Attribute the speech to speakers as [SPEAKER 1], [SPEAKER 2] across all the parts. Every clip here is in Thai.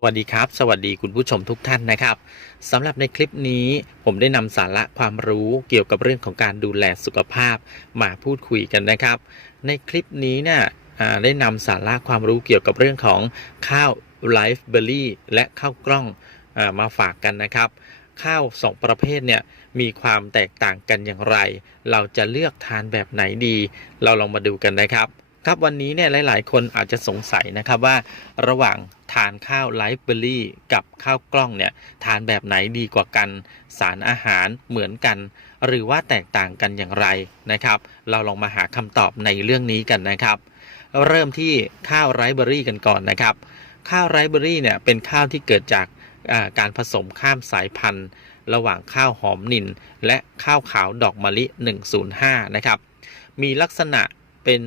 [SPEAKER 1] สวัสดีครับ สวัสดีคุณผู้ชมทุกท่านนะครับสำหรับในคลิปนี้ผมได้นำสาระความรู้เกี่ยวกับเรื่องของการดูแลสุขภาพมาพูดคุยกันนะครับ ในคลิปนี้เนี่ยได้นำสาระความรู้เกี่ยวกับเรื่องของข้าวไลฟ์เบอร์รี่และข้าวกล้องอมาฝากกันนะครับ ข้าวสองประเภทเนี่ยมีความแตกต่างกันอย่างไร เราจะเลือกทานแบบไหนดี เราลองมาดูกันนะครับ ครับวันนี้เนี่ยหลาย ๆ คนอาจจะสงสัยนะครับว่าระหว่างทานข้าวไลฟ์เบอร์รี่กับข้าวกล้องเนี่ยทานแบบไหนดีกว่ากันสารอาหารเหมือนกัน หรือว่าแตกต่างกันอย่างไรนะครับ เราลองมาหาคำตอบในเรื่องนี้กันนะครับ เริ่มที่ข้าวไรซ์เบอร์รี่กันก่อนนะครับ ข้าวไรซ์เบอร์รี่เนี่ยเป็นข้าวที่เกิดจากาการผสมข้ามสายพันธุ์ ระหว่างข้าวหอมนิน และข้าวขาวดอกมะลิ 105 นะครับ มีลักษณะเป็น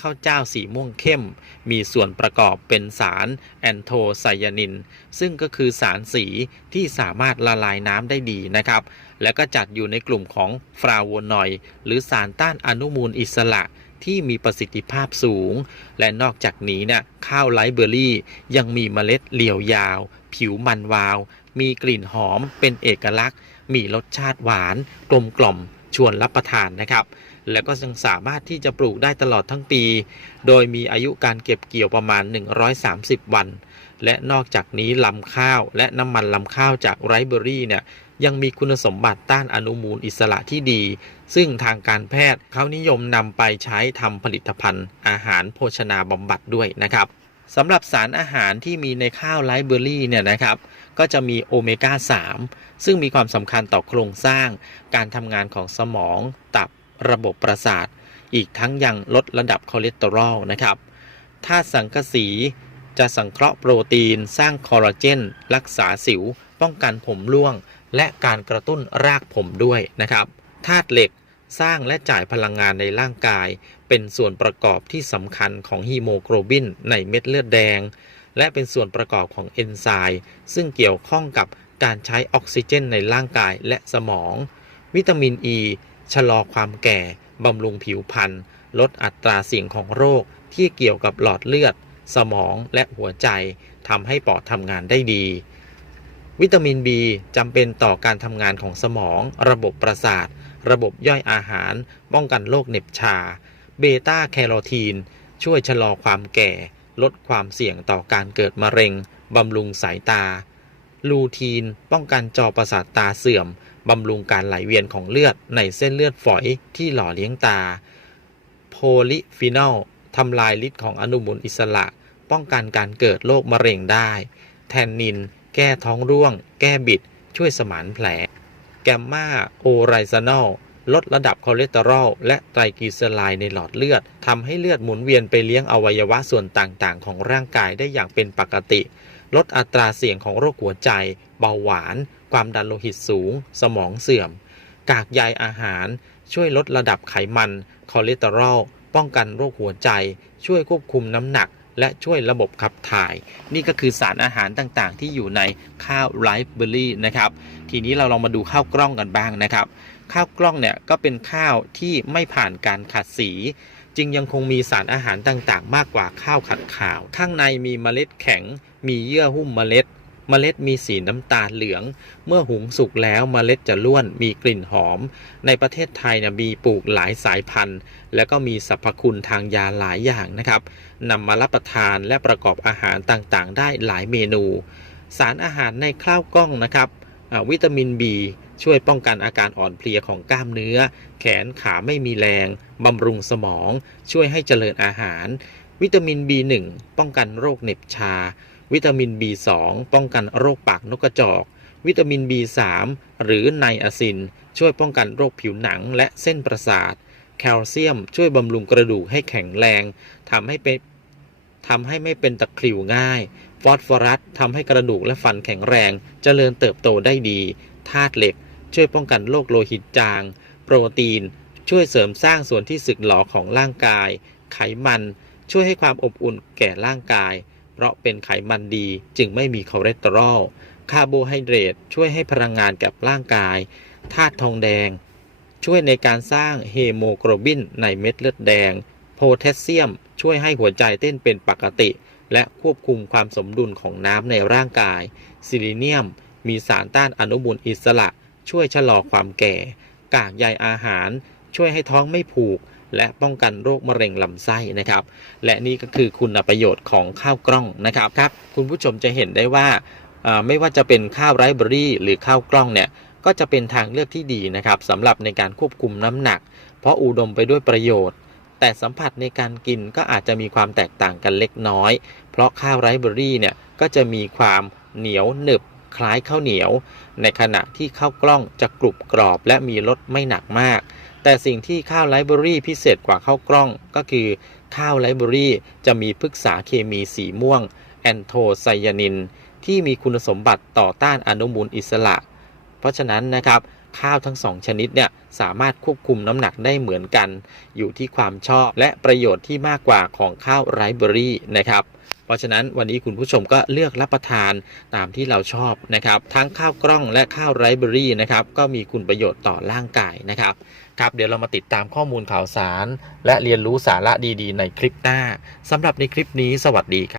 [SPEAKER 1] ข้าวเจ้าสีม่วงเข้ม มีส่วนประกอบเป็นสารแอนโทไซยานิน ซึ่งก็คือสารสีที่สามารถละลายน้ำได้ดีนะครับ และก็จัดอยู่ในกลุ่มของฟลาโวนอยด์หรือสารต้านอนุมูลอิสระที่มีประสิทธิภาพสูง และนอกจากนี้เนี่ยข้าวไลฟ์เบอร์รี่ ยังมีเมล็ดเหลี่ยวยาว ผิวมันวาว มีกลิ่นหอมเป็นเอกลักษณ์ มีรสชาติหวาน กลมกล่อม ชวนรับประทานนะครับ และก็ยังสามารถที่จะปลูกได้ตลอดทั้งปี โดยมีอายุการเก็บเกี่ยวประมาณ 130 วัน และนอกจากนี้ลำข้าวและน้ำมันลำข้าวจากไรเบอรี่เนี่ยยังมีคุณสมบัติต้านอนุมูลอิสระที่ดี ซึ่งทางการแพทย์เขานิยมนำไปใช้ทำผลิตภัณฑ์อาหารโภชนาบำบัดด้วยนะครับ สำหรับสารอาหารที่มีในข้าวไรซ์เบอร์รี่เนี่ยนะครับ ก็จะมีโอเมก้า 3 ซึ่งมีความสำคัญต่อโครงสร้าง การทำงานของสมอง ตับ ระบบประสาท อีกทั้งยังลดระดับคอเลสเตอรอลนะครับธาตุสังกะสีจะสังเคราะห์โปรตีน สร้างคอลลาเจน รักษาสิว ป้องกันผมร่วง และการกระตุ้นรากผมด้วยนะครับธาตุเหล็ก สร้างและจ่ายพลังงานในร่างกาย เป็นส่วนประกอบที่สำคัญของฮีโมโกลบินในเม็ดเลือดแดง และเป็นส่วนประกอบของเอนไซม์ซึ่งเกี่ยวข้องกับการใช้ออกซิเจนในร่างกายและสมอง วิตามินอ e, ีชะลอความแก่ บำรุงผิวพรรณลดอัตราเสี่ยงของโรคที่เกี่ยวกับหลอดเลือด สมองและหัวใจทำให้ปอดทำงานได้ดี วิตามิน B จำเป็นต่อการทำงานของสมอง ระบบประสาท ระบบย่อยอาหาร ป้องกันโรคเหน็บชา เบต้าแคโรทีน ช่วยชะลอความแก่ ลดความเสี่ยงต่อการเกิดมะเร็ง บำรุงสายตา ลูทีน ป้องกันจอประสาทตาเสื่อม บำรุงการไหลเวียนของเลือดในเส้นเลือดฝอยที่หล่อเลี้ยงตา โพลิฟีนอลทำลายฤทธิ์ของอนุมูลอิสระ ป้องกันการเกิดโรคมะเร็งได้ แทนนิน แก้ท้องร่วง แก้บิด ช่วยสมานแผล กมมาโอไรซานอลลดระดับคอเลสเตอรอลและไตรกลีเซอไรด์ในหลอดเลือดทำให้เลือดหมุนเวียนไปเลี้ยงอวัยวะส่วนต่างๆ ของร่างกายได้อย่างเป็นปกติ ลดอัตราเสี่ยงของโรคหัวใจ เบาหวาน ความดันโลหิตสูง สมองเสื่อม กากใยอาหาร ช่วยลดระดับไขมัน คอเลสเตอรอล ป้องกันโรคหัวใจ ช่วยควบคุมน้ำหนัก และช่วยระบบขับถ่าย นี่ก็คือสารอาหารต่างๆ ที่อยู่ในข้าวไรซ์เบอร์รี่นะครับทีนี้เราลองมาดูข้าวกล้องกันบ้างนะครับ ข้าวกล้องเนี่ยก็เป็นข้าวที่ไม่ผ่านการขัดสีจึงยังคงมีสารอาหารต่างๆ มากกว่าข้าวขัดขาว ข้างในมีเมล็ดแข็ง มีเยื่อหุ้มเมล็ด เมล็ดมีสีน้ำตาลเหลือง เมื่อหุงสุกแล้วเมล็ดจะล้วนมีกลิ่นหอม ในประเทศไทยเนี่ยมีปลูกหลายสายพันธุ์ แล้วก็มีสรรพคุณทางยาหลายอย่างนะครับนำมารับประทานและประกอบอาหารต่างๆ ได้หลายเมนู สารอาหารในข้าวกล้องนะครับวิตามิน B ช่วยป้องกันอาการอ่อนเพลียของกล้ามเนื้อ แขนขาไม่มีแรง บำรุงสมอง ช่วยให้เจริญอาหาร วิตามิน B1 ป้องกันโรคเหน็บชา วิตามิน B2 ป้องกันโรคปากนกกระจอก วิตามิน B3 หรือไนอาซิน ช่วยป้องกันโรคผิวหนังและเส้นประสาท แคลเซียมช่วยบำรุงกระดูกให้แข็งแรงทำให้เป็นทำให้ไม่เป็นตะคริวง่าย ฟอสฟอรัสทำให้กระดูกและฟันแข็งแรงเจริญเติบโตได้ดี ธาตุเหล็ก ช่วยป้องกันโรคโลหิตจาง โปรตีน ช่วยเสริมสร้างส่วนที่สึกหรอของร่างกาย ไขมัน ช่วยให้ความอบอุ่นแก่ร่างกาย เพราะเป็นไขมันดี จึงไม่มีคอเลสเตอรอล คาร์โบไฮเดรตช่วยให้พลังงานกับร่างกาย ธาตุทองแดง ช่วยในการสร้างเฮโมโกลบินในเม็ดเลือดแดง โพแทสเซียม ช่วยให้หัวใจเต้นเป็นปกติ และควบคุมความสมดุลของน้ำในร่างกาย ซิลิเนียม มีสารต้านอนุมูลอิสระ ช่วยชะลอความแก่ กากใยอาหาร ช่วยให้ท้องไม่ผูก และป้องกันโรคมะเร็งลำไส้นะครับ และนี่ก็คือคุณประโยชน์ของข้าวกล้องนะครับครับ คุณผู้ชมจะเห็นได้ว่าไม่ว่าจะเป็นข้าวไรเบอรี่ หรือข้าวกล้องเนี่ยก็จะเป็นทางเลือกที่ดีนะครับสำหรับในการควบคุมน้ำหนัก เพราะอุดมไปด้วยประโยชน์ แต่สัมผัสในการกินก็อาจจะมีความแตกต่างกันเล็กน้อย เพราะข้าวไรเบอรี่เนี่ยก็จะมีความเหนียวหนึบคล้ายข้าวเหนียว ในขณะที่ข้าวกล้องจะกรุบกรอบและมีรสไม่หนักมาก แต่สิ่งที่ข้าวไรซ์เบอรี่พิเศษกว่าข้าวกล้อง ก็คือข้าวไรซ์เบอรี่จะมีพฤกษาเคมีสีม่วง แอนโทไซยานิน ที่มีคุณสมบัติต่อต้านอนุมูลอิสระ เพราะฉะนั้นนะครับข้าวทั้งสองชนิดเนี่ยสามารถควบคุมน้ำหนักได้เหมือนกัน อยู่ที่ความชอบและประโยชน์ที่มากกว่าของข้าวไรเบอรี่นะครับ เพราะฉะนั้นวันนี้คุณผู้ชมก็เลือกรับประทานตามที่เราชอบนะครับทั้งข้าวกล้องและข้าวไรเบอรี่นะครับก็มีคุณประโยชน์ต่อร่างกายนะครับครับเดี๋ยวเรามาติดตามข้อมูลข่าวสาร และเรียนรู้สาระดีๆ ในคลิปหน้าสำหรับในคลิปนี้สวัสดีครับ